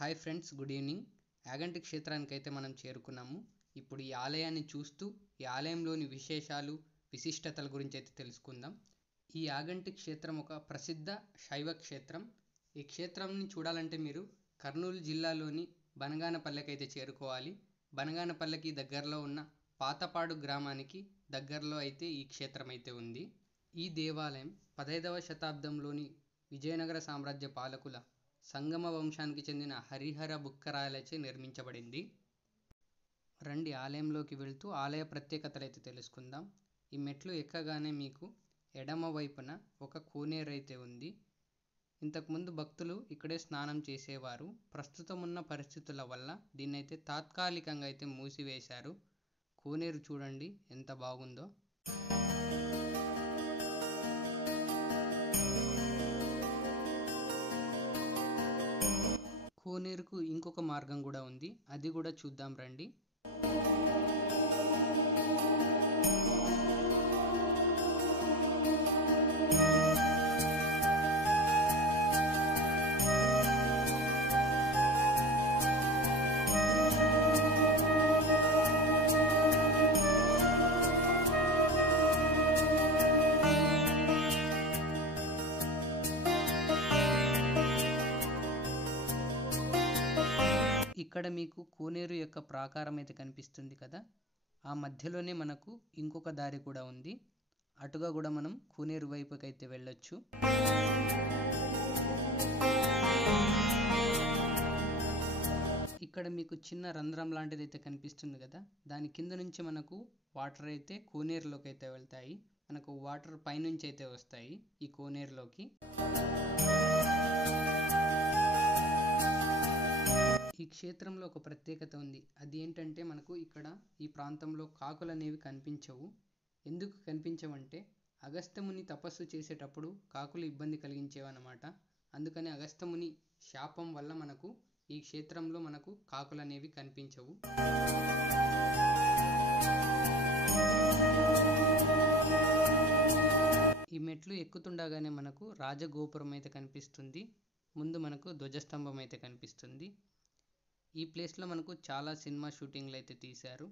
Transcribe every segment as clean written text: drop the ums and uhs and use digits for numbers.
Hi friends, good evening. Yaganti క్షేత్రానికి అయితే మనం చేరుకున్నాము. ఇప్పుడు ఈ ఆలయాన్ని చూస్తూ ఈ ఆలయంలోని విశేషాలు, విశిష్టతల గురించి అయితే తెలుసుకుందాం. ఈ యాగంటి క్షేత్రం ఒక ప్రసిద్ధ శైవ క్షేత్రం. ఈ క్షేత్రంని చూడాలంటే మీరు కర్నూలు జిల్లాలోని బనగానపల్లెకి అయితే చేరుకోవాలి. బనగానపల్లెకి దగ్గరలో ఉన్న పాతపాడు గ్రామానికి దగ్గరలో అయితే ఈ క్షేత్రం అయితే ఉంది. ఈ దేవాలయం 15వ శతాబ్దంలోని విజయనగర సామ్రాజ్య పాలకుల సంగమ వంశానికి చెందిన హరిహర బుక్కరాయలచే నిర్మించబడింది. రండి ఆలయంలోకి వెళ్తూ ఆలయ ప్రత్యేకతలు అయితే తెలుసుకుందాం. ఈ మెట్లు ఎక్కగానే మీకు ఎడమ వైపున ఒక కోనేరు అయితే ఉంది. ఇంతకుముందు భక్తులు ఇక్కడే స్నానం చేసేవారు. ప్రస్తుతం ఉన్న పరిస్థితుల వల్ల దీన్నైతే తాత్కాలికంగా అయితే మూసివేశారు. కోనేరు చూడండి ఎంత బాగుందో. కోనేరుకు ఇంకొక మార్గం కూడా ఉంది, అది కూడా చూద్దాం రండి. ఇక్కడ మీకు కోనేరు యొక్క ప్రాకారం అయితే కనిపిస్తుంది కదా, ఆ మధ్యలోనే మనకు ఇంకొక దారి కూడా ఉంది. అటుగా కూడా మనం కోనేరు వైపుకి అయితే వెళ్ళొచ్చు. ఇక్కడ మీకు చిన్న రంధ్రం లాంటిది అయితే కనిపిస్తుంది కదా, దాని కింద నుంచి మనకు వాటర్ అయితే కోనేరులోకి అయితే వెళ్తాయి. మనకు వాటర్ పైనుంచి అయితే వస్తాయి ఈ కోనేరులోకి. ఈ క్షేత్రంలో ఒక ప్రత్యేకత ఉంది. అది ఏంటంటే మనకు ఇక్కడ ఈ ప్రాంతంలో కాకులు అనేవి కనిపించవు. ఎందుకు కనిపించవంటే అగస్త్యముని తపస్సు చేసేటప్పుడు కాకులు ఇబ్బంది కలిగించేవన్నమాట. అందుకని అగస్త్యముని శాపం వల్ల మనకు ఈ క్షేత్రంలో మనకు కాకులు అనేవి కనిపించవు. ఈ మెట్లు ఎక్కుతుండగానే మనకు రాజగోపురం అయితే కనిపిస్తుంది. ముందు మనకు ధ్వజస్తంభం అయితే కనిపిస్తుంది. ఈ ప్లేస్లో మనకు చాలా సినిమా షూటింగ్లు అయితే తీశారు.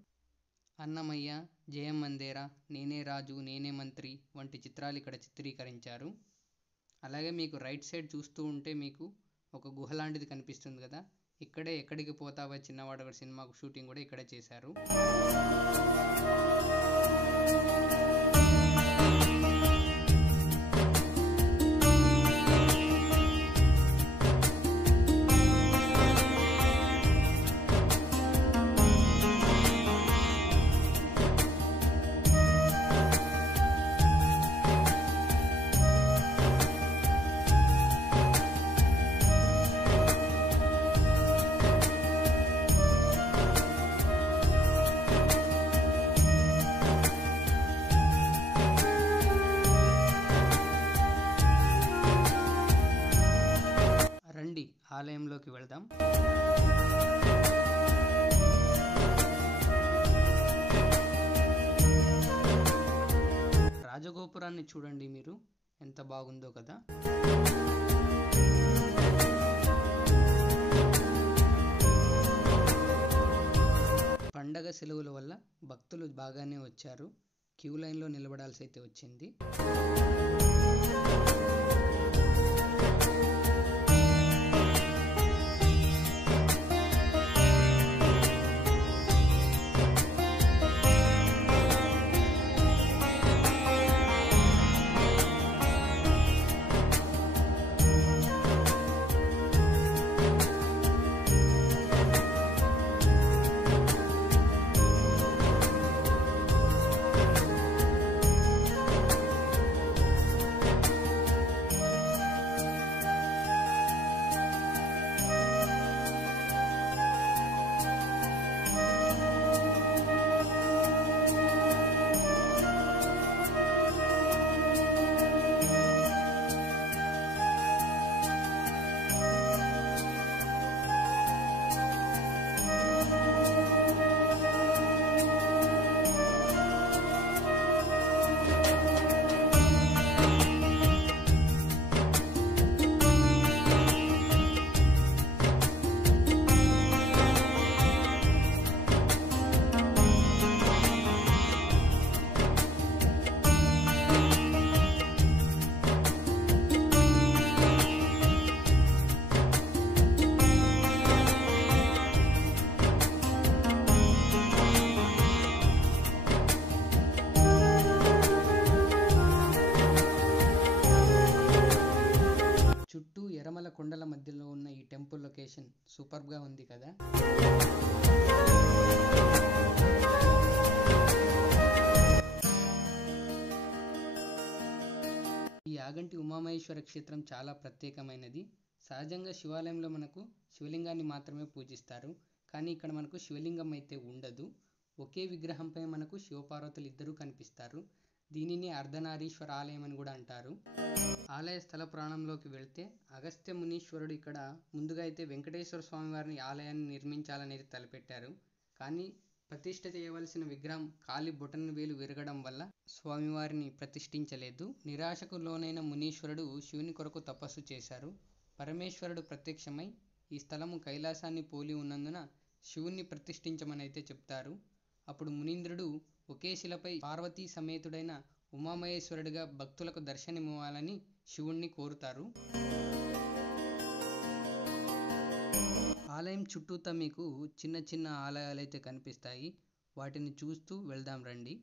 అన్నమయ్య, జయమందేర, నేనే రాజు నేనే మంత్రి వంటి చిత్రాలు ఇక్కడ చిత్రీకరించారు. అలాగే మీకు రైట్ సైడ్ చూస్తూ ఉంటే మీకు ఒక గుహ లాంటిది కనిపిస్తుంది కదా, ఇక్కడే ఎక్కడికి పోతావా చిన్నవాడు సినిమాకు షూటింగ్ కూడా ఇక్కడే చేశారు. రండి ఆలయంలోకి వెళ్దాం. రాజగోపురాన్ని చూడండి మీరు, ఎంత బాగుందో కదా. పండగ సెలవుల వల్ల భక్తులు బాగానే వచ్చారు. క్యూ లైన్లో నిలబడాల్సి అయితే వచ్చింది. ఉన్న ఈ టెంపుల్ లొకేషన్ సూపర్గా ఉంది కదా. ఈ యాగంటి ఉమామహేశ్వర క్షేత్రం చాలా ప్రత్యేకమైనది. సహజంగా శివాలయంలో మనకు శివలింగాన్ని మాత్రమే పూజిస్తారు, కానీ ఇక్కడ మనకు శివలింగం అయితే ఉండదు. ఒకే విగ్రహంపై మనకు శివపార్వతులు ఇద్దరూ కనిపిస్తారు. దీనిని అర్ధనారీశ్వర ఆలయం అని కూడా అంటారు. ఆలయ స్థల పురాణంలోకి వెళ్తే అగస్త్య మునీశ్వరుడు ఇక్కడ ముందుగా అయితే వెంకటేశ్వర స్వామి వారిని ఆలయాన్ని నిర్మించాలనేది తలపెట్టారు. కానీ ప్రతిష్ఠ చేయవలసిన విగ్రహం కాలి బొటన వేలు విరగడం వల్ల స్వామివారిని ప్రతిష్ఠించలేదు. నిరాశకు లోనైన మునీశ్వరుడు శివుని కొరకు తపస్సు చేశారు. పరమేశ్వరుడు ప్రత్యక్షమై ఈ స్థలము కైలాసాన్ని పోలి ఉన్నందున శివుణ్ణి ప్రతిష్ఠించమని అయితే చెప్తారు. అప్పుడు మునీంద్రుడు ఒకే శిలపై పార్వతీ సమేతుడైన ఉమామహేశ్వరుడిగా భక్తులకు దర్శనమివ్వాలని శివుణ్ణి కోరుతారు. ఆలయం చుట్టూతా మీకు చిన్న చిన్న ఆలయాలు అయితే కనిపిస్తాయి. వాటిని చూస్తూ వెళ్దాం రండి.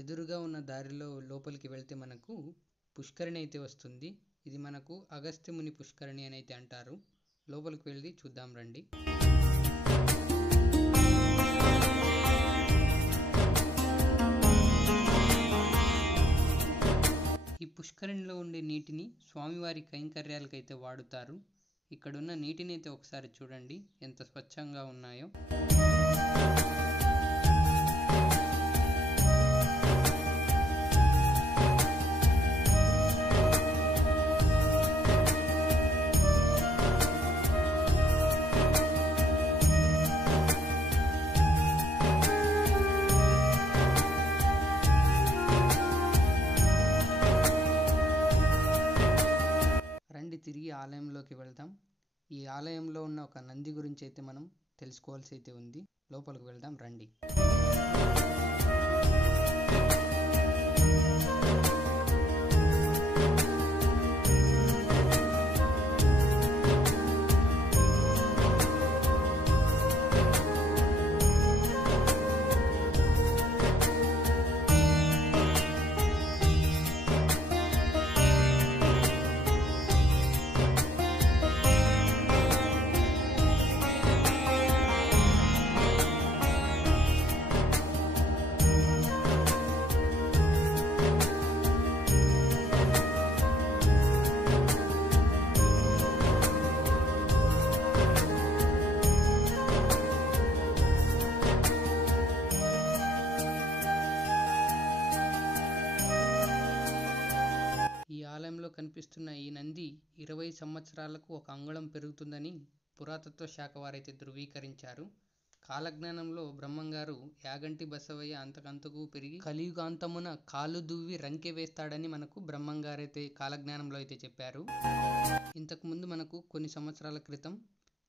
ఎదురుగా ఉన్న దారిలో లోపలికి వెళ్తే మనకు పుష్కరిణి అయితే వస్తుంది. ఇది మనకు అగస్త్యముని పుష్కరిణి అని అయితే అంటారు. లోపలికి వెళ్ళి చూద్దాం రండి. ఈ పుష్కరిణిలో ఉండే నీటిని స్వామివారి కైంకర్యాలకైతే వాడుతారు. ఇక్కడున్న నీటిని అయితే ఒకసారి చూడండి ఎంత స్వచ్ఛంగా ఉన్నాయో. తిరిగి ఆలయంలోకి వెళ్దాం. ఈ ఆలయంలో ఉన్న ఒక నంది గురించి అయితే మనం తెలుసుకోవాల్సి అయితే ఉంది. లోపలికి వెళ్దాం రండి. కనిపిస్తున్న ఈ నంది 20 సంవత్సరాలకు ఒక అంగుళం పెరుగుతుందని పురాతత్వ శాఖ వారైతే ధృవీకరించారు. కాలజ్ఞానంలో బ్రహ్మంగారు యాగంటి బసవయ్య అంతకంతకు పెరిగి కలియుగాంతమున కాలు దువ్వి రంకె వేస్తాడని మనకు బ్రహ్మంగారైతే కాలజ్ఞానంలో అయితే చెప్పారు. ఇంతకుముందు మనకు కొన్ని సంవత్సరాల క్రితం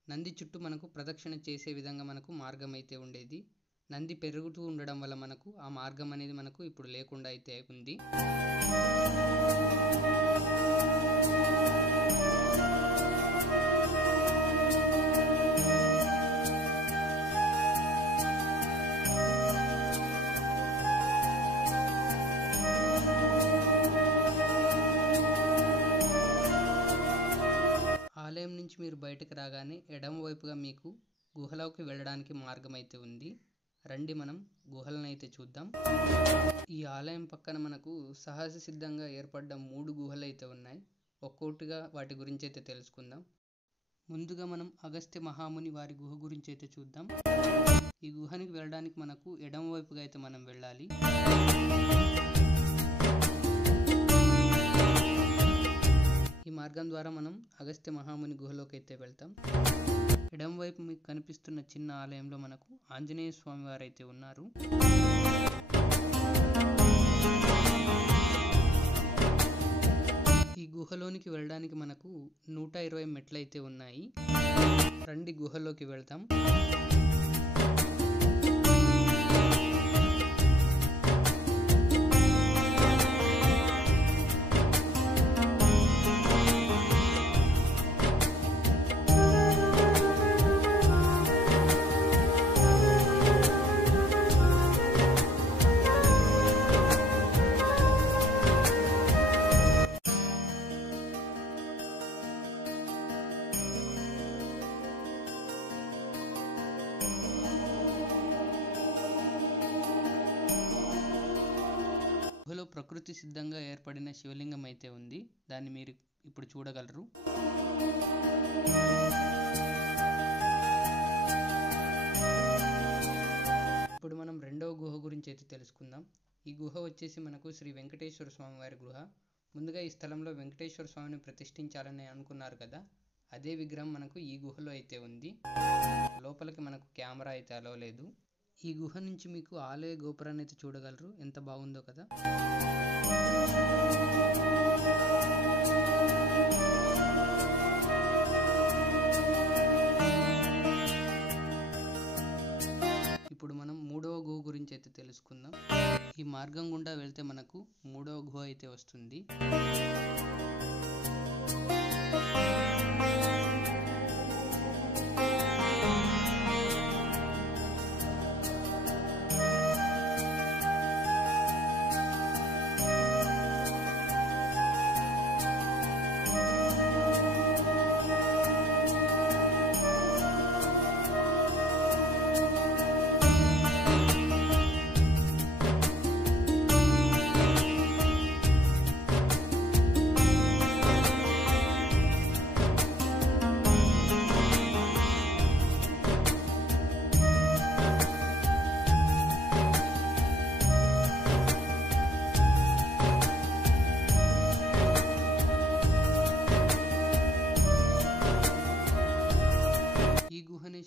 నంది చుట్టూ మనకు ప్రదక్షిణ చేసే విధంగా మనకు మార్గం అయితే ఉండేది. నంది పెరుగుతూ ఉండడం వల్ల మనకు ఆ మార్గం అనేది మనకు ఇప్పుడు లేకుండా అయితే ఉంది. ఆలయం నుంచి మీరు బయటకు రాగానే ఎడమ వైపుగా మీకు గుహలోకి వెళ్ళడానికి మార్గం అయితే ఉంది. రండి మనం గుహలను అయితే చూద్దాం. ఈ ఆలయం పక్కన మనకు సహజ సిద్ధంగా ఏర్పడ్డ 3 గుహలు అయితే ఉన్నాయి. ఒక్కొక్కటిగా వాటి గురించి అయితే తెలుసుకుందాం. ముందుగా మనం అగస్త్య మహాముని వారి గుహ గురించి అయితే చూద్దాం. ఈ గుహనికి వెళ్ళడానికి మనకు ఎడమ వైపుగా అయితే మనం వెళ్ళాలి. ఈ మార్గం ద్వారా మనం అగస్త్య మహాముని గుహలోకి అయితే వెళ్తాం. ఎడమ వైపు మీకు కనిపిస్తున్న చిన్న ఆలయంలో మనకు ఆంజనేయ స్వామి వారు అయితే ఉన్నారు. ఈ గుహలోనికి వెళ్ళడానికి మనకు 120 మెట్లు అయితే ఉన్నాయి. రండి గుహలోకి వెళ్తాం. గుహలో ప్రకృతి సిద్ధంగా ఏర్పడిన శివలింగం అయితే ఉంది. దాన్ని మీరు ఇప్పుడు చూడగలరు. ఇప్పుడు మనం రెండవ గుహ గురించి అయితే తెలుసుకుందాం. ఈ గుహ వచ్చేసి మనకు శ్రీ వెంకటేశ్వర స్వామి వారి గుహ. ముందుగా ఈ స్థలంలో వెంకటేశ్వర స్వామిని ప్రతిష్ఠించాలని అనుకున్నారు కదా, అదే విగ్రహం మనకు ఈ గుహలో అయితే ఉంది. లోపలికి మనకు కెమెరా అయితే అలౌ లేదు. ఈ గుహ నుంచి మీకు ఆలయ గోపురాన్ని అయితే చూడగలరు. ఎంత బాగుందో కదా. ఇప్పుడు మనం మూడవ గుహ గురించి అయితే తెలుసుకుందాం. ఈ మార్గం గుండా వెళ్తే మనకు మూడవ గుహ అయితే వస్తుంది.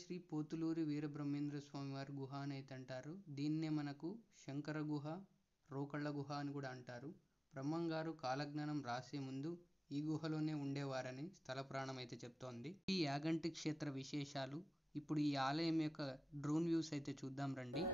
శ్రీ పోతులూరి వీరబ్రహ్మేంద్ర స్వామి వారి గుహ అని అయితే అంటారు. దీన్నే మనకు శంకర గుహ, రోకళ్ళ గుహ అని కూడా అంటారు. బ్రహ్మంగారు కాలజ్ఞానం రాసే ముందు ఈ గుహలోనే ఉండేవారని స్థల పురాణం అయితే చెప్తోంది. ఈ యాగంటి క్షేత్ర విశేషాలు ఇప్పుడు ఈ ఆలయం యొక్క డ్రోన్ వ్యూస్ అయితే చూద్దాం రండి.